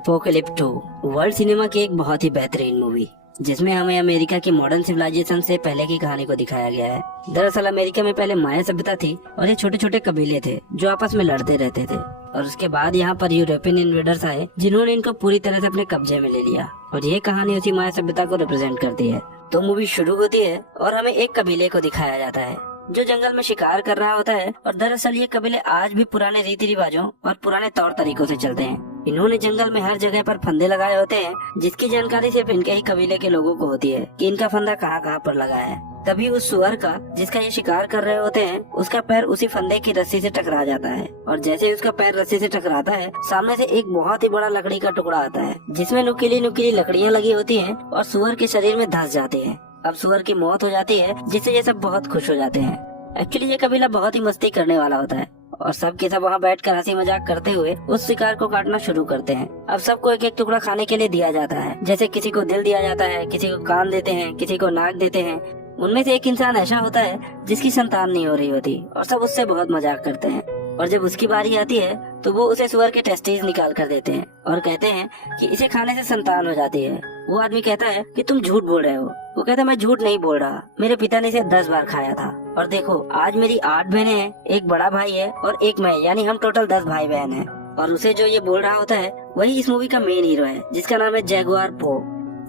Apocalypse 2 world cinema की एक बहुत ही बेहतरीन मूवी जिसमें हमें अमेरिका की मॉडर्न सिविलाइजेशन से पहले की कहानी को दिखाया गया है। दरअसल अमेरिका में पहले माया सभ्यता थी और ये छोटे छोटे कबीले थे जो आपस में लड़ते रहते थे, और उसके बाद यहाँ पर यूरोपियन इन्वेडर्स आए जिन्होंने इनको पूरी तरह से अपने कब्जे में ले लिया, और ये कहानी उसी माया सभ्यता को रिप्रेजेंट करती है। तो मूवी शुरू होती है और हमें एक कबीले को दिखाया जाता है जो जंगल में शिकार कर रहा होता है, और दरअसल ये कबीले आज भी पुराने रीति रिवाजों और पुराने तौर तरीकों से चलते हैं। इन्होंने जंगल में हर जगह पर फंदे लगाए होते हैं जिसकी जानकारी सिर्फ इनके ही कबीले के लोगों को होती है कि इनका फंदा कहाँ कहाँ पर लगा है। तभी उस सुअर का जिसका ये शिकार कर रहे होते हैं उसका पैर उसी फंदे की रस्सी से टकरा जाता है, और जैसे ही उसका पैर रस्सी से टकराता है सामने से एक बहुत ही बड़ा लकड़ी का टुकड़ा आता है जिसमें नुकीली नुकीली लकड़ियाँ लगी होती है और सुअर के शरीर में धंस जाती है। अब सुअर की मौत हो जाती है जिससे ये सब बहुत खुश हो जाते हैं। एक्चुअली ये कबीला बहुत ही मस्ती करने वाला होता है और सब के सब वहाँ बैठकर हंसी मजाक करते हुए उस शिकार को काटना शुरू करते हैं। अब सबको एक एक टुकड़ा खाने के लिए दिया जाता है, जैसे किसी को दिल दिया जाता है, किसी को कान देते हैं, किसी को नाक देते हैं। उनमें से एक इंसान ऐसा होता है जिसकी संतान नहीं हो रही होती और सब उससे बहुत मजाक करते हैं, और जब उसकी बारी आती है तो वो उसे सुअर के टेस्टिस निकाल कर देते हैं और कहते हैं कि इसे खाने से संतान हो जाती है। वो आदमी कहता है कि तुम झूठ बोल रहे हो। वो कहता है मैं झूठ नहीं बोल रहा, मेरे पिता ने इसे 10 बार खाया था, और देखो आज मेरी 8 बहनें हैं, एक बड़ा भाई है और एक मैं, यानी हम टोटल 10 भाई बहन हैं। और उसे जो ये बोल रहा होता है वही इस मूवी का मेन हीरो है जिसका नाम है जैगुआर पो।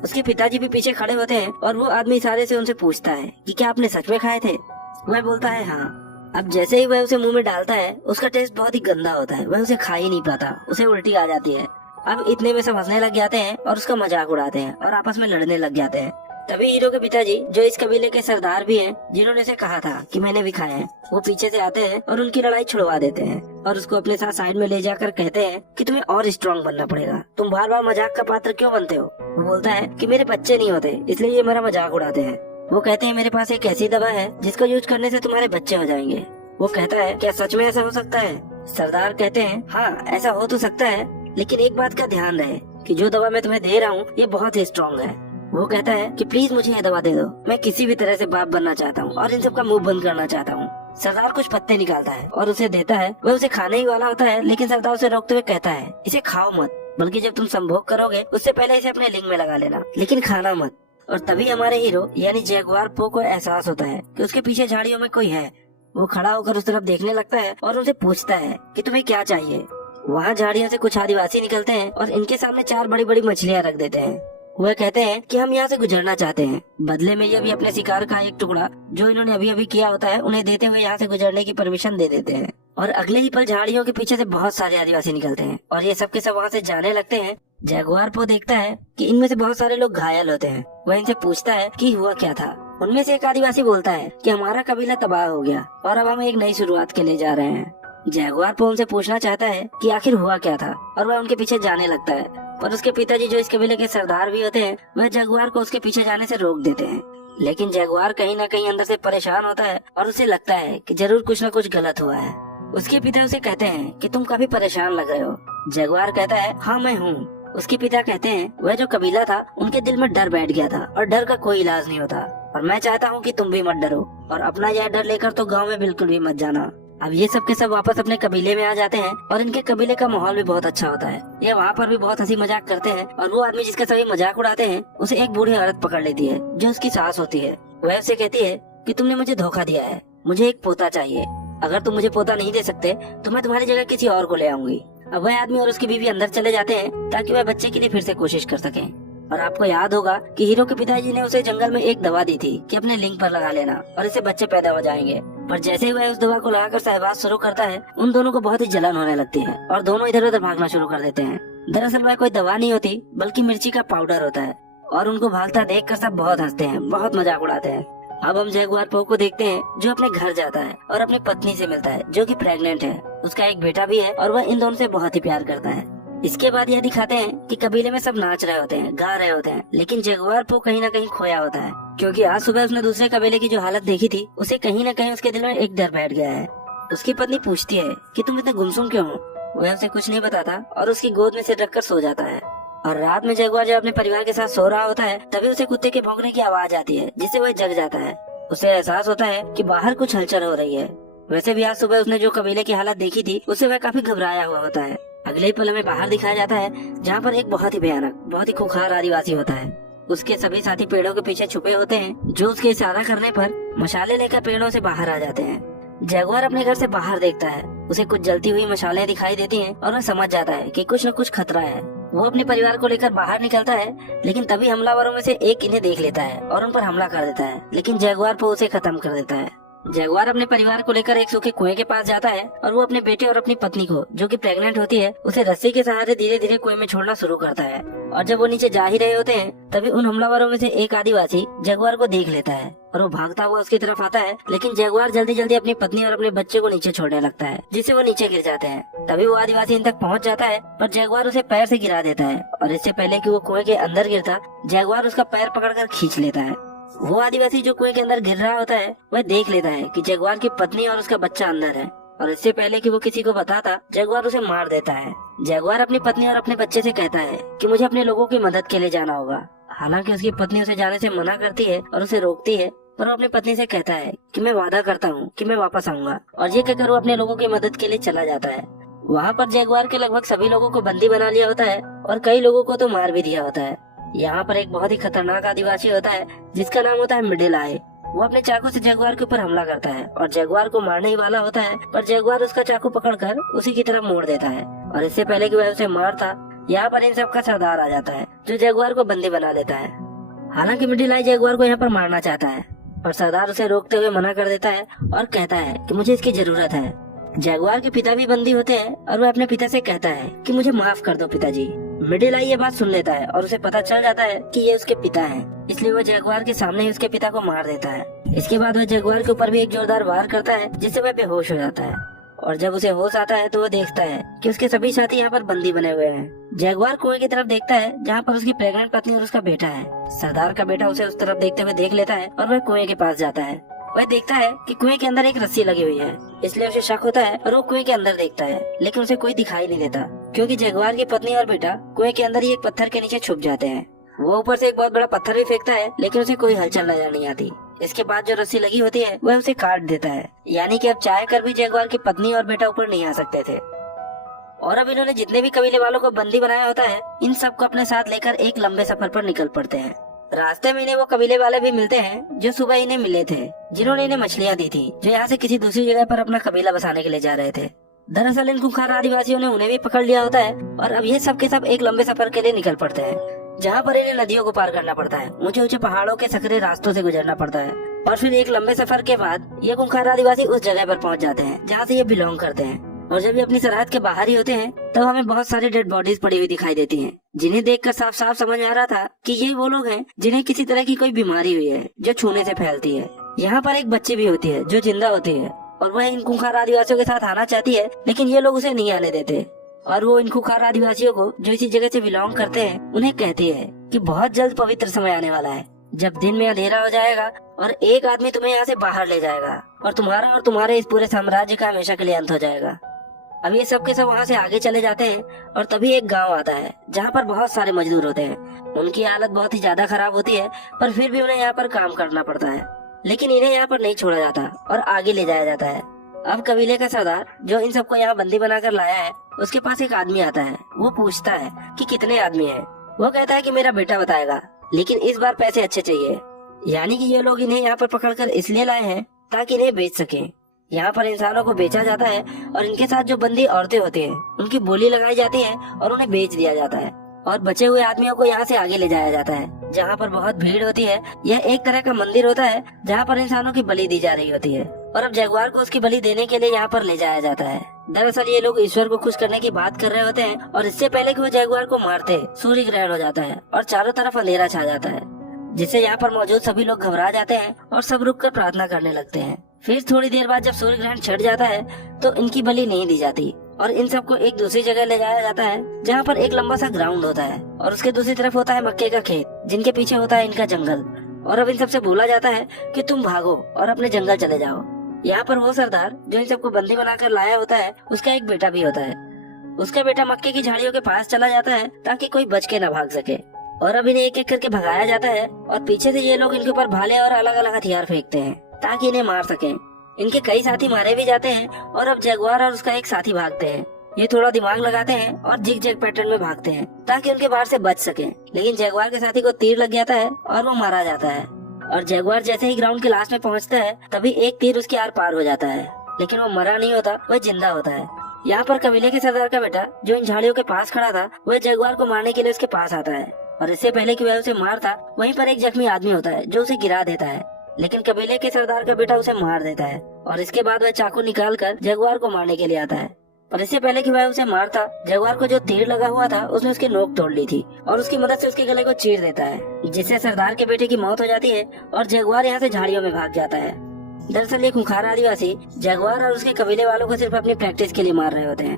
उसके पिताजी भी पीछे खड़े होते हैं और वो आदमी इशारे से उनसे पूछता है कि क्या आपने सच में खाए थे। वह बोलता है हाँ। अब जैसे ही वह उसे मुंह में डालता है उसका टेस्ट बहुत ही गंदा होता है, वह उसे खा ही नहीं पाता, उसे उल्टी आ जाती है। अब इतने में सब हंसने लग जाते हैं और उसका मजाक उड़ाते हैं और आपस में लड़ने लग जाते हैं। तभी हीरो के पिताजी जो इस कबीले के सरदार भी हैं जिन्होंने उसे कहा था कि मैंने भी खाया है, वो पीछे से आते हैं और उनकी लड़ाई छुड़वा देते हैं और उसको अपने साथ साइड में ले जाकर कहते हैं कि तुम्हें और स्ट्रांग बनना पड़ेगा, तुम बार बार मजाक का पात्र क्यों बनते हो। वो बोलता है कि मेरे बच्चे नहीं होते इसलिए ये मेरा मजाक उड़ाते हैं। वो कहते हैं मेरे पास एक ऐसी दवा है जिसको यूज करने से तुम्हारे बच्चे हो जाएंगे। वो कहता है क्या सच में ऐसा हो सकता है। सरदार कहते हैं हाँ ऐसा हो तो सकता है, लेकिन एक बात का ध्यान रहे कि जो दवा मैं तुम्हें दे रहा हूँ ये बहुत ही स्ट्रांग है। वो कहता है कि प्लीज मुझे ये दवा दे दो, मैं किसी भी तरह से बाप बनना चाहता हूँ और इन सब का मुंह बंद करना चाहता हूँ। सरदार कुछ पत्ते निकालता है और उसे देता है। वह उसे खाने ही वाला होता है, लेकिन सरदार उसे रोकते हुए कहता है इसे खाओ मत, बल्कि जब तुम संभोग करोगे उससे पहले इसे अपने लिंग में लगा लेना, लेकिन खाना मत। और तभी हमारे हीरो यानी जैगुआर पो को एहसास होता है कि उसके पीछे झाड़ियों में कोई है। वो खड़ा होकर उस तरफ देखने लगता है और उनसे पूछता है कि तुम्हें क्या चाहिए। वहाँ झाड़ियों से कुछ आदिवासी निकलते हैं और इनके सामने 4 बड़ी बड़ी मछलियाँ रख देते हैं। वह कहते हैं कि हम यहाँ से गुजरना चाहते हैं, बदले में ये भी अपने शिकार का एक टुकड़ा जो इन्होंने अभी अभी किया होता है उन्हें देते हुए यहाँ से गुजरने की परमिशन दे देते हैं। और अगले ही पल झाड़ियों के पीछे से बहुत सारे आदिवासी निकलते हैं और ये सब के सब वहाँ से जाने लगते हैं। जैगुआर पो देखता है कि इनमें से बहुत सारे लोग घायल होते हैं। वह इनसे पूछता है कि हुआ क्या था। उनमें से एक आदिवासी बोलता है कि हमारा कबीला तबाह हो गया और अब हम एक नई शुरुआत के लिए जा रहे हैं। जैगुआर पो उनसे पूछना चाहता है कि आखिर हुआ क्या था, और वह उनके पीछे जाने लगता है। पर उसके पिताजी जो इस कबीले के सरदार भी होते हैं वह जैगुआर को उसके पीछे जाने से रोक देते हैं। लेकिन जैगुआर कहीं न कहीं अंदर से परेशान होता है और उसे लगता है कि जरूर कुछ न कुछ गलत हुआ है। उसके पिता उसे कहते हैं कि तुम काफी परेशान लग रहे हो। जैगुआर कहता है हाँ मैं हूँ। उसके पिता कहते हैं वह जो कबीला था उनके दिल में डर बैठ गया था और डर का कोई इलाज नहीं होता, और मैं चाहता हूँ कि तुम भी मत डरो और अपना यह डर लेकर तो गाँव में बिल्कुल भी मत जाना। अब ये सब के सब वापस अपने कबीले में आ जाते हैं और इनके कबीले का माहौल भी बहुत अच्छा होता है। ये वहाँ पर भी बहुत हंसी मजाक करते हैं, और वो आदमी जिसका सभी मजाक उड़ाते हैं उसे एक बूढ़ी औरत पकड़ लेती है जो उसकी सास होती है। वह उसे कहती है कि तुमने मुझे धोखा दिया है, मुझे एक पोता चाहिए, अगर तुम मुझे पोता नहीं दे सकते तो मैं तुम्हारी जगह किसी और को ले आऊंगी। अब वह आदमी और उसकी बीवी अंदर चले जाते हैं ताकि वह बच्चे के लिए फिर से कोशिश कर सकें। और आपको याद होगा कि हीरो के पिताजी ने उसे जंगल में एक दवा दी थी कि अपने लिंग पर लगा लेना और इससे बच्चे पैदा हो जाएंगे। पर जैसे ही वह उस दवा को लगाकर सहवास शुरू करता है उन दोनों को बहुत ही जलन होने लगती है और दोनों इधर उधर भागना शुरू कर देते हैं। दरअसल वह कोई दवा नहीं होती बल्कि मिर्ची का पाउडर होता है, और उनको भागता देखकर सब बहुत हंसते हैं, बहुत मजाक उड़ाते हैं। अब हम जैगुआर पो को देखते हैं जो अपने घर जाता है और अपनी पत्नी से मिलता है जो कि प्रेग्नेंट है। उसका एक बेटा भी है और वह इन दोनों से बहुत ही प्यार करता है। इसके बाद यह दिखाते हैं कि कबीले में सब नाच रहे होते हैं, गा रहे होते हैं, लेकिन जैगुआर पो कहीं न कहीं खोया होता है, क्योंकि आज सुबह उसने दूसरे कबीले की जो हालत देखी थी उसे कहीं न कहीं उसके दिल में एक डर बैठ गया है। उसकी पत्नी पूछती है कि तुम इतने गुमसुम क्यों हो। वह उसे कुछ नहीं बताता और उसकी गोद में सिर रखकर सो जाता है। और रात में जैगुआर जब अपने परिवार के साथ सो रहा होता है तभी उसे कुत्ते के भौंकने की आवाज आती है जिससे वह जग जाता है। उसे एहसास होता है कि बाहर कुछ हलचल हो रही है। वैसे भी आज सुबह उसने जो कबीले की हालत देखी थी उससे वह काफी घबराया हुआ होता है। अगले ही पल हमें बाहर दिखाया जाता है, जहाँ पर एक बहुत ही भयानक, बहुत ही खूंखार आदिवासी होता है। उसके सभी साथी पेड़ों के पीछे छुपे होते हैं, जो उसके इशारा करने पर मशाले लेकर पेड़ों से बाहर आ जाते हैं। जगुआर अपने घर से बाहर देखता है, उसे कुछ जलती हुई मशालें दिखाई देती हैं और वह समझ जाता है कि कुछ न कुछ खतरा है। वो अपने परिवार को लेकर बाहर निकलता है, लेकिन तभी हमलावरों में से एक इन्हें देख लेता है और उन पर हमला कर देता है, लेकिन जगुआर को उसे खत्म कर देता है। जगुआर अपने परिवार को लेकर एक सूखे कुएं के पास जाता है और वो अपने बेटे और अपनी पत्नी को, जो कि प्रेग्नेंट होती है, उसे रस्सी के सहारे धीरे धीरे कुएं में छोड़ना शुरू करता है। और जब वो नीचे जा ही रहे होते हैं, तभी उन हमलावरों में से एक आदिवासी जगुआर को देख लेता है और वो भागता हुआ उसकी तरफ आता है, लेकिन जगुआर जल्दी जल्दी अपनी पत्नी और अपने बच्चे को नीचे छोड़ने लगता है, जिससे वो नीचे गिर जाते हैं। तभी वो आदिवासी इन तक पहुंच जाता है, पर जगुआर उसे पैर से गिरा देता है और इससे पहले कि वो कुएं के अंदर गिरता, जगुआर उसका पैर पकड़कर खींच लेता है। वो आदिवासी जो कुएं के अंदर गिर रहा होता है, वह देख लेता है कि जगुआर की पत्नी और उसका बच्चा अंदर है, और इससे पहले कि वो किसी को बताता, जगुआर उसे मार देता है। जगुआर अपनी पत्नी और अपने बच्चे से कहता है कि मुझे अपने लोगों की मदद के लिए जाना होगा। हालांकि उसकी पत्नी उसे जाने से मना करती है और उसे रोकती है, पर वो अपनी पत्नी से कहता है कि मैं वादा करता हूँ कि मैं वापस आऊंगा, और ये कहकर वो अपने लोगों की मदद के लिए चला जाता है। वहाँ पर जगुआर के लगभग सभी लोगों को बंदी बना लिया होता है और कई लोगों को तो मार भी दिया होता है। यहाँ पर एक बहुत ही खतरनाक आदिवासी होता है, जिसका नाम होता है मिडिल आई। वो अपने चाकू से जगुआर के ऊपर हमला करता है और जगुआर को मारने ही वाला होता है, पर जगुआर उसका चाकू पकड़कर उसी की तरफ मोड़ देता है, और इससे पहले कि वह उसे मारता, यहाँ पर इन सब का सरदार आ जाता है, जो जगुआर को बंदी बना लेता है। हालांकि मिडिल आई जगुआर को यहाँ पर मारना चाहता है, पर सरदार उसे रोकते हुए मना कर देता है और कहता है कि मुझे इसकी जरूरत है। जगुआर के पिता भी बंदी होते हैं और वह अपने पिता से कहता है कि मुझे माफ कर दो पिताजी। मिडिल आई ये बात सुन लेता है और उसे पता चल जाता है कि ये उसके पिता हैं, इसलिए वह जगुआर के सामने ही उसके पिता को मार देता है। इसके बाद वह जगुआर के ऊपर भी एक जोरदार वार करता है, जिससे वह बेहोश हो जाता है, और जब उसे होश आता है तो वह देखता है कि उसके सभी साथी यहाँ पर बंदी बने हुए हैं। जगुआर कुएं की तरफ देखता है, जहाँ पर उसकी प्रेग्नेंट पत्नी और उसका बेटा है। सरदार का बेटा उसे उस तरफ देखते हुए देख लेता है और वह कुएं के पास जाता है। वह देखता है कि कुएं के अंदर एक रस्सी लगी हुई है, इसलिए उसे शक होता है और वो कुएं के अंदर देखता है, लेकिन उसे कोई दिखाई नहीं देता, क्योंकि जगुआर की पत्नी और बेटा कुएं के अंदर ही एक पत्थर के नीचे छुप जाते हैं। वो ऊपर से एक बहुत बड़ा पत्थर भी फेंकता है, लेकिन उसे कोई हलचल नजर नहीं आती। इसके बाद जो रस्सी लगी होती है वह उसे काट देता है, यानी कि अब चाह कर भी जगुआर की पत्नी और बेटा ऊपर नहीं आ सकते थे। और अब इन्होंने जितने भी कबीले वालों को बंदी बनाया होता है, इन सबको अपने साथ लेकर एक लंबे सफर पर निकल पड़ते हैं। रास्ते में इन्हें वो कबीले वाले भी मिलते हैं जो सुबह इन्हें मिले थे, जिन्होंने इन्हें मछलियाँ दी थी, जो यहाँ से किसी दूसरी जगह पर अपना कबीला बसाने के लिए जा रहे थे। दरअसल इन खूंखार आदिवासियों ने उन्हें भी पकड़ लिया होता है, और अब ये सब के सब एक लंबे सफर के लिए निकल पड़ते हैं, जहाँ पर इन्हें नदियों को पार करना पड़ता है, ऊंचे ऊंचे पहाड़ों के सकरे रास्तों से गुजरना पड़ता है, और फिर एक लंबे सफर के बाद ये खूंखार आदिवासी उस जगह पर पहुँच जाते हैं जहाँ से ये बिलोंग करते हैं। और जब ये अपनी सरहद के बाहर ही होते हैं, तब हमें बहुत सारी डेड बॉडीज पड़ी हुई दिखाई देती हैं, जिन्हें देखकर साफ साफ समझ आ रहा था कि ये वो लोग हैं जिन्हें किसी तरह की कोई बीमारी हुई है, जो छूने से फैलती है। यहाँ पर एक बच्ची भी होती है जो जिंदा होती है, और वह इन खूंखार आदिवासियों के साथ आना चाहती है, लेकिन ये लोग उसे नहीं आने देते। और वो इन खूंखार आदिवासियों को, जो इसी जगह से बिलोंग करते हैं, उन्हें कहती है कि बहुत जल्द पवित्र समय आने वाला है, जब दिन में अंधेरा हो जाएगा और एक आदमी तुम्हें यहाँ से बाहर ले जाएगा, और तुम्हारे इस पूरे साम्राज्य का हमेशा के लिए अंत हो जाएगा। अब ये सब के सब वहाँ से आगे चले जाते हैं, और तभी एक गांव आता है जहाँ पर बहुत सारे मजदूर होते हैं। उनकी हालत बहुत ही ज्यादा खराब होती है, पर फिर भी उन्हें यहाँ पर काम करना पड़ता है, लेकिन इन्हें यहाँ पर नहीं छोड़ा जाता और आगे ले जाया जाता है। अब कबीले का सरदार, जो इन सबको यहाँ बंदी बनाकर लाया है, उसके पास एक आदमी आता है। वो पूछता है कि कितने आदमी हैं। वो कहता है कि मेरा बेटा बताएगा, लेकिन इस बार पैसे अच्छे चाहिए। यानी कि ये लोग इन्हें यहाँ पर पकड़कर इसलिए लाए हैं ताकि इन्हें बेच सके। यहाँ पर इंसानों को बेचा जाता है, और इनके साथ जो बंदी औरतें होती हैं, उनकी बोली लगाई जाती है और उन्हें बेच दिया जाता है, और बचे हुए आदमियों को यहाँ से आगे ले जाया जाता है, जहाँ पर बहुत भीड़ होती है। यह एक तरह का मंदिर होता है जहाँ पर इंसानों की बलि दी जा रही होती है, और अब जगुआर को उसकी बलि देने के लिए यहाँ पर ले जाया जाता है। दरअसल ये लोग ईश्वर को खुश करने की बात कर रहे होते हैं, और इससे पहले कि वो जगुआर को मारते, सूर्य ग्रहण हो जाता है और चारों तरफ अंधेरा छा जाता है, जिससे यहाँ पर मौजूद सभी लोग घबरा जाते हैं और सब रुककर प्रार्थना करने लगते हैं। फिर थोड़ी देर बाद जब सूर्य ग्रहण छट जाता है, तो इनकी बलि नहीं दी जाती, और इन सबको एक दूसरी जगह ले जाया जाता है, जहाँ पर एक लंबा सा ग्राउंड होता है, और उसके दूसरी तरफ होता है मक्के का खेत, जिनके पीछे होता है इनका जंगल। और अब इन सबसे बोला जाता है कि तुम भागो और अपने जंगल चले जाओ। यहाँ पर वो सरदार, जो इन सबको बंदी बनाकर लाया होता है, उसका एक बेटा भी होता है। उसका बेटा मक्के की झाड़ियों के पास चला जाता है ताकि कोई बच के न भाग सके, और अब इन्हें एक एक करके भगाया जाता है, और पीछे से ये लोग इनके ऊपर भाले और अलग अलग हथियार फेंकते हैं ताकि इन्हें मार सकें। इनके कई साथी मारे भी जाते हैं, और अब जगुआर और उसका एक साथी भागते हैं, ये थोड़ा दिमाग लगाते हैं और जिग जैग पैटर्न में भागते हैं ताकि उनके बाहर से बच सके, लेकिन जगुआर के साथी को तीर लग जाता है और वो मारा जाता है। और जगुआर जैसे ही ग्राउंड के लास्ट में पहुंचता है तभी एक तीर उसके आर पार हो जाता है, लेकिन वो मरा नहीं होता, वह जिंदा होता है। यहाँ पर कबीले के सरदार का बेटा जो इन झाड़ियों के पास खड़ा था वह जगुआर को मारने के लिए उसके पास आता है, और इससे पहले कि वह उसे मारता वहीं पर एक जख्मी आदमी होता है जो उसे गिरा देता है, लेकिन कबीले के सरदार का बेटा उसे मार देता है। और इसके बाद वह चाकू निकाल कर जगुआर को मारने के लिए आता है, और इससे पहले कि वह उसे मारता जगुआर को जो तीर लगा हुआ था उसने उसकी नोक तोड़ ली थी और उसकी मदद से उसके गले को चीर देता है, जिससे सरदार के बेटे की मौत हो जाती है और जगुआर यहाँ से झाड़ियों में भाग जाता है। दरअसल ये खूंखार आदिवासी जगुआर और उसके कबीले वालों को सिर्फ अपनी प्रैक्टिस के लिए मार रहे होते हैं।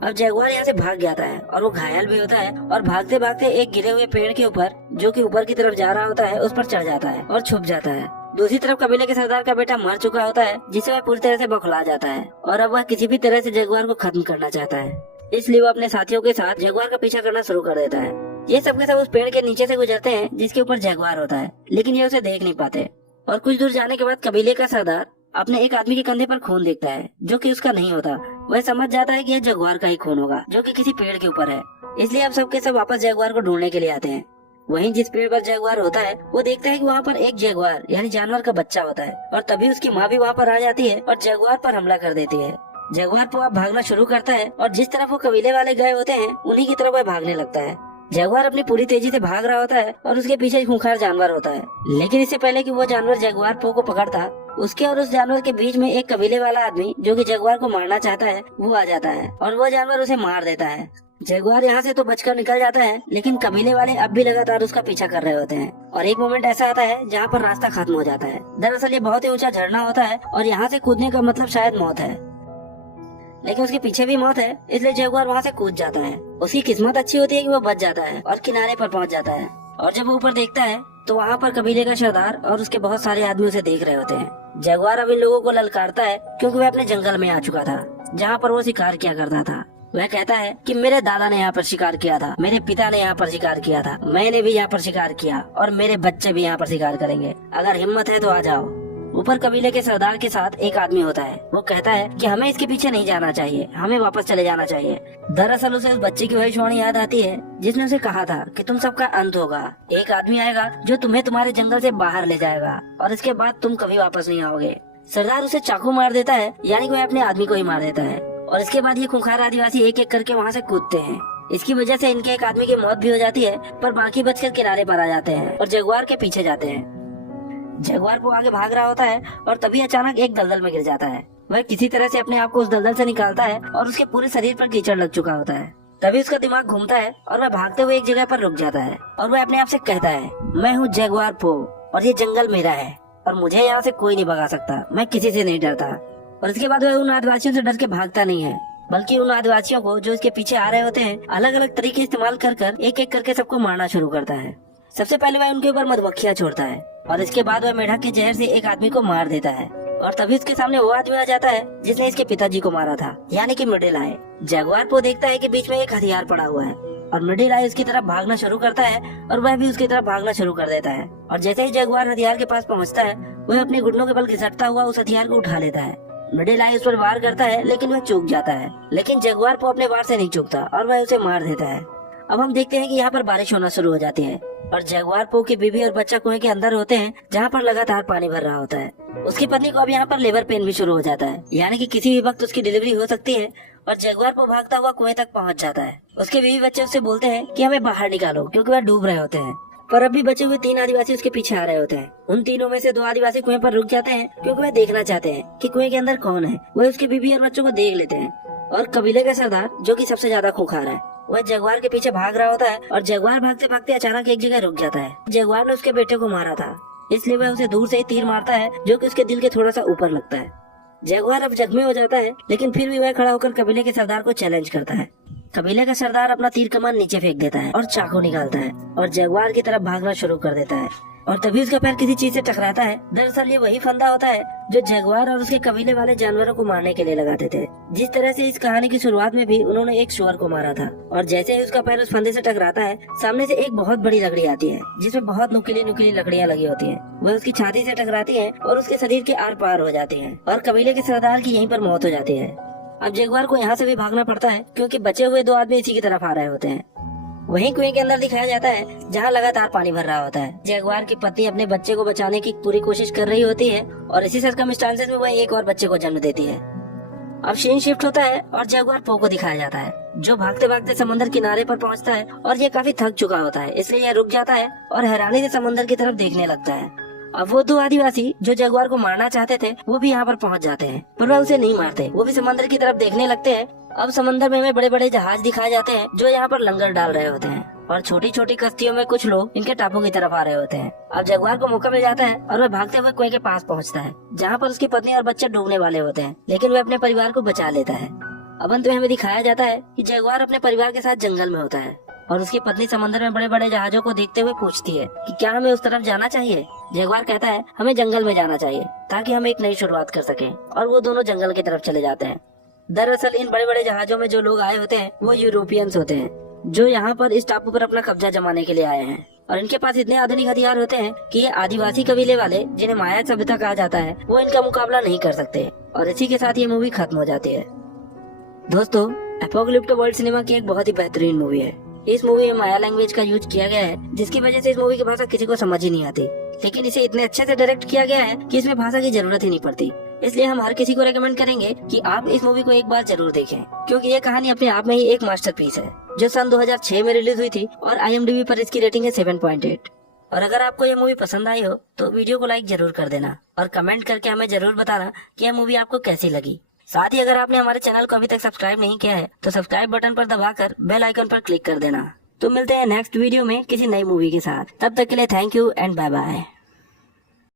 अब जगुआर यहाँ से भाग जाता है और वो घायल भी होता है, और भागते भागते एक गिरे हुए पेड़ के ऊपर जो कि ऊपर की तरफ जा रहा होता है उस पर चढ़ जाता है और छुप जाता है। दूसरी तरफ कबीले के सरदार का बेटा मर चुका होता है, जिससे वह पूरी तरह से बौखला जाता है और अब वह किसी भी तरह से जगुआर को खत्म करना चाहता है। इसलिए वो अपने साथियों के साथ जगुआर का पीछा करना शुरू कर देता है। ये सब के सब उस पेड़ के नीचे से गुजरते हैं जिसके ऊपर जगुआर होता है, लेकिन ये उसे देख नहीं पाते। और कुछ दूर जाने के बाद कबीले का सरदार अपने एक आदमी के कंधे पर खून देखता है जो कि उसका नहीं होता। वह समझ जाता है कि यह जगुआर का ही खून होगा जो कि किसी पेड़ के ऊपर है, इसलिए अब सबके सब वापस जगुआर को ढूंढने के लिए आते हैं। वहीं जिस पेड़ पर जगुआर होता है वो देखता है कि वहाँ पर एक जगुआर यानी जानवर का बच्चा होता है, और तभी उसकी माँ भी वहाँ पर आ जाती है और जगुआर पर हमला कर देती है। जगुआर तो अब भागना शुरू करता है और जिस तरफ वो कबीले वाले गए होते हैं उन्हीं की तरफ वह भागने लगता है। जगुआर अपनी पूरी तेजी से भाग रहा होता है और उसके पीछे एक खूंखार जानवर होता है, लेकिन इससे पहले कि वो जानवर जगुआर पो को पकड़ता उसके और उस जानवर के बीच में एक कबीले वाला आदमी जो कि जगुआर को मारना चाहता है वो आ जाता है और वो जानवर उसे मार देता है। जगुआर यहाँ से तो बचकर निकल जाता है, लेकिन कबीले वाले अब भी लगातार उसका पीछा कर रहे होते हैं और एक मोमेंट ऐसा आता है जहाँ पर रास्ता खत्म हो जाता है। दरअसल ये बहुत ही ऊंचा झरना होता है और यहाँ से कूदने का मतलब शायद मौत है, लेकिन उसके पीछे भी मौत है, इसलिए जगुआर वहाँ से कूद जाता है। उसकी किस्मत अच्छी होती है कि वो बच जाता है और किनारे पर पहुँच जाता है, और जब वो ऊपर देखता है तो वहाँ पर कबीले का सरदार और उसके बहुत सारे आदमी उसे देख रहे होते हैं। जगुआर अब इन लोगों को ललकारता है क्योंकि वह अपने जंगल में आ चुका था जहाँ पर वो शिकार किया करता था। वह कहता है कि मेरे दादा ने यहाँ पर शिकार किया था, मेरे पिता ने यहाँ पर शिकार किया था, मैंने भी यहाँ पर शिकार किया और मेरे बच्चे भी यहाँ पर शिकार करेंगे, अगर हिम्मत है तो आ जाओ। ऊपर कबीले के सरदार के साथ एक आदमी होता है, वो कहता है कि हमें इसके पीछे नहीं जाना चाहिए, हमें वापस चले जाना चाहिए। दरअसल उसे उस बच्चे की भविष्यवाणी याद आती है जिसने उसे कहा था कि तुम सबका अंत होगा, एक आदमी आएगा जो तुम्हें तुम्हारे जंगल से बाहर ले जाएगा और इसके बाद तुम कभी वापस नहीं आओगे। सरदार उसे चाकू मार देता है, यानी कि वह अपने आदमी को ही मार देता है, और इसके बाद ये खूंखार आदिवासी एक एक करके वहाँ से कूदते हैं। इसकी वजह से इनके एक आदमी की मौत भी हो जाती है, पर बाकी बचकर किनारे पर आ जाते हैं और जगुआर के पीछे जाते हैं। जगुआर को आगे भाग रहा होता है और तभी अचानक एक दलदल में गिर जाता है। वह किसी तरह से अपने आप को उस दलदल से निकालता है और उसके पूरे शरीर पर कीचड़ लग चुका होता है। तभी उसका दिमाग घूमता है और वह भागते हुए एक जगह पर रुक जाता है और वह अपने आप से कहता है, मैं हूँ जगुआर पो और ये जंगल मेरा है और मुझे यहाँ से कोई नहीं भगा सकता, मैं किसी से नहीं डरता। और इसके बाद वह उन आदिवासियों से डर के भागता नहीं है, बल्कि उन आदिवासियों को जो इसके पीछे आ रहे होते हैं अलग अलग तरीके इस्तेमाल कर कर एक एक करके सबको मारना शुरू करता है। सबसे पहले वह उनके ऊपर मधुमक्खियाँ छोड़ता है और इसके बाद वह मेढक के जहर से एक आदमी को मार देता है, और तभी उसके सामने वो आदमी आ जाता है जिसने इसके पिताजी को मारा था, यानी कि मिडिल आई। जगुआर पो देखता है कि बीच में एक हथियार पड़ा हुआ है और मिडिल आई उसकी तरफ भागना शुरू करता है और वह भी उसकी तरफ भागना शुरू कर देता है। और जैसे ही जगुआर हथियार के पास पहुँचता है वह अपने घुटनों के बल घिसटता हुआ उस हथियार को उठा लेता है। मिडिल आई उस पर वार करता है लेकिन वह चूक जाता है, लेकिन जगुआर पो अपने वार से नहीं चूकता और वह उसे मार देता है। अब हम देखते हैं कि यहाँ पर बारिश होना शुरू हो जाती है और जगुआर पो की बीवी और बच्चा कुएं के अंदर होते हैं जहाँ पर लगातार पानी भर रहा होता है। उसकी पत्नी को अब यहाँ पर लेबर पेन भी शुरू हो जाता है, यानी कि किसी भी वक्त उसकी डिलीवरी हो सकती है, और जगुआर पो भागता हुआ कुएं तक पहुँच जाता है। उसके बीवी बच्चे उससे बोलते हैं कि हमें बाहर निकालो क्योंकि वह डूब रहे होते हैं, पर अब भी बचे हुए 3 आदिवासी उसके पीछे आ रहे होते हैं। उन तीनों में से 2 आदिवासी कुएं पर रुक जाते हैं क्योंकि वह देखना चाहते हैं कि कुएं के अंदर कौन है। वह उसकी बीवी और बच्चों को देख लेते हैं, और कबीले का सरदार जो कि सबसे ज्यादा खूंखार है वह जगुआर के पीछे भाग रहा होता है, और जगुआर भागते भागते अचानक एक जगह रुक जाता है। जगुआर ने उसके बेटे को मारा था, इसलिए वह उसे दूर से ही तीर मारता है जो कि उसके दिल के थोड़ा सा ऊपर लगता है। जगुआर अब जख्मी हो जाता है, लेकिन फिर भी वह खड़ा होकर कबीले के सरदार को चैलेंज करता है। कबीले का सरदार अपना तीर कमान नीचे फेंक देता है और चाकू निकालता है और जगुआर की तरफ भागना शुरू कर देता है, और तभी उसका पैर किसी चीज से टकराता है। दरअसल ये वही फंदा होता है जो जगुआर और उसके कबीले वाले जानवरों को मारने के लिए लगाते थे। जिस तरह से इस कहानी की शुरुआत में भी उन्होंने एक शुअर को मारा था, और जैसे ही उसका पैर उस फंदे से टकराता है सामने से एक बहुत बड़ी लकड़ी आती है जिसमें बहुत नुकीली नुकीली लकड़ियाँ लगी होती है। वह उसकी छाती से टकराती है और उसके शरीर के आर पार हो जाती है, और कबीले के सरदार की यहीं पर मौत हो जाती है। अब जगुआर को यहाँ से भी भागना पड़ता है क्योंकि बचे हुए 2 आदमी इसी की तरफ आ रहे होते हैं। वहीं कुएं के अंदर दिखाया जाता है जहाँ लगातार पानी भर रहा होता है। जगुआर की पत्नी अपने बच्चे को बचाने की पूरी कोशिश कर रही होती है और इसी सर्कमस्टांसेस में वह एक और बच्चे को जन्म देती है। अब सीन शिफ्ट होता है और जगुआर पो को दिखाया जाता है जो भागते भागते समंदर किनारे पर पहुंचता है और ये काफी थक चुका होता है, इसलिए यह रुक जाता है और हैरानी से समंदर की तरफ देखने लगता है। अब वो 2 आदिवासी जो जगुआर को मारना चाहते थे वो भी यहाँ पर पहुँच जाते हैं, पर वह उसे नहीं मारते। वो भी समंदर की तरफ देखने लगते हैं। अब समंदर में हमें बड़े बड़े जहाज दिखाए जाते हैं जो यहाँ पर लंगर डाल रहे होते हैं और छोटी छोटी कश्तियों में कुछ लोग इनके टापू की तरफ आ रहे होते हैं। अब जगुआर को मौका मिल जाता है और वह भागते हुए कुएं के पास पहुँचता है जहाँ पर उसकी पत्नी और बच्चे डूबने वाले होते हैं, लेकिन वह अपने परिवार को बचा लेता है। अब अंत में हमें दिखाया जाता है कि जगुआर अपने परिवार के साथ जंगल में होता है और उसकी पत्नी समंदर में बड़े बड़े जहाजों को देखते हुए पूछती है कि क्या हमें उस तरफ जाना चाहिए। जगुआर कहता है हमें जंगल में जाना चाहिए ताकि हम एक नई शुरुआत कर सकें, और वो दोनों जंगल की तरफ चले जाते हैं। दरअसल इन बड़े बड़े जहाजों में जो लोग आए होते हैं वो यूरोपियंस होते हैं जो यहाँ पर इस टापू पर अपना कब्जा जमाने के लिए आए हैं, और इनके पास इतने आधुनिक हथियार होते हैं कि ये आदिवासी कबीले वाले जिन्हें माया सभ्यता कहा जाता है वो इनका मुकाबला नहीं कर सकते। और इसी के साथ ये मूवी खत्म हो जाती है। दोस्तों, एपोकलिप्टो वर्ल्ड सिनेमा की एक बहुत ही बेहतरीन मूवी है। इस मूवी में माया लैंग्वेज का यूज किया गया है जिसकी वजह से इस मूवी की भाषा किसी को समझ ही नहीं आती, लेकिन इसे इतने अच्छे से डायरेक्ट किया गया है कि इसमें भाषा की जरूरत ही नहीं पड़ती। इसलिए हम हर किसी को रेकमेंड करेंगे कि आप इस मूवी को एक बार जरूर देखें, क्योंकि ये कहानी अपने आप में ही एक मास्टरपीस है जो सन 2006 में रिलीज हुई थी और IMDb पर इसकी रेटिंग है 7.8। और अगर आपको ये मूवी पसंद आई हो तो वीडियो को लाइक जरूर कर देना और कमेंट करके हमें जरूर बताना कि यह मूवी आपको कैसी लगी। साथ ही अगर आपने हमारे चैनल को अभी तक सब्सक्राइब नहीं किया है तो सब्सक्राइब बटन पर दबाकर बेल आइकन पर क्लिक कर देना। तो मिलते हैं नेक्स्ट वीडियो में किसी नई मूवी के साथ। तब तक के लिए thank you and bye bye.